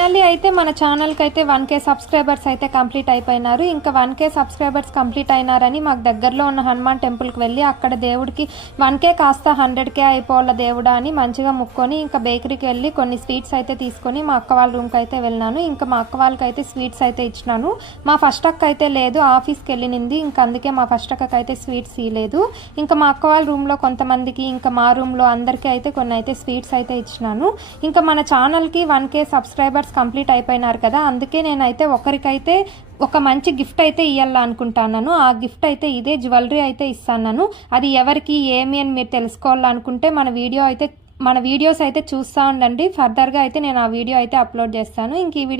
Finally అయితే మన ఛానల్కి అయితే 1K సబ్స్క్రైబర్స్ అయితే కంప్లీట్ అయిపోయినారు. ఇంకా 1K సబ్స్క్రైబర్స్ కంప్లీట్ అయినారని మాకు దగ్గరలో ఉన్న హనుమాన్ టెంపుల్కి వెళ్ళి అక్కడ దేవుడికి 1K కాస్త 100K అయిపోవాల దేవుడా అని మంచిగా ముక్కొని ఇంకా బేకరీకి వెళ్ళి కొన్ని స్వీట్స్ అయితే తీసుకొని మా అక్క వాళ్ళ రూమ్కి అయితే వెళ్ళినాను. ఇంకా మా అక్క వాళ్ళకి అయితే స్వీట్స్ అయితే ఇచ్చినాను. మా ఫస్ట్ అక్క అయితే లేదు, ఆఫీస్కి వెళ్ళింది. ఇంకా అందుకే మా ఫస్ట్ అక్కకి అయితే స్వీట్స్ ఇవ్వలేదు. ఇంకా మా అక్క వాళ్ళ రూమ్లో కొంతమందికి ఇంకా మా రూమ్లో అందరికీ అయితే కొన్ని అయితే స్వీట్స్ అయితే ఇచ్చినాను. ఇంకా మన ఛానల్కి 1K సబ్స్క్రైబర్స్ కంప్లీట్ అయిపోయినారు కదా, అందుకే నేనైతే ఒకరికైతే ఒక మంచి గిఫ్ట్ అయితే ఇవ్వాలనుకుంటున్నాను. ఆ గిఫ్ట్ అయితే ఇదే జ్యువెలరీ అయితే ఇస్తాను. అది ఎవరికి ఏమి అని మీరు తెలుసుకోవాలనుకుంటే మన వీడియోస్ అయితే చూస్తూ ఉండండి. ఫర్దర్గా అయితే నేను ఆ వీడియో అయితే అప్లోడ్ చేస్తాను. ఇంక ఈ వీడియో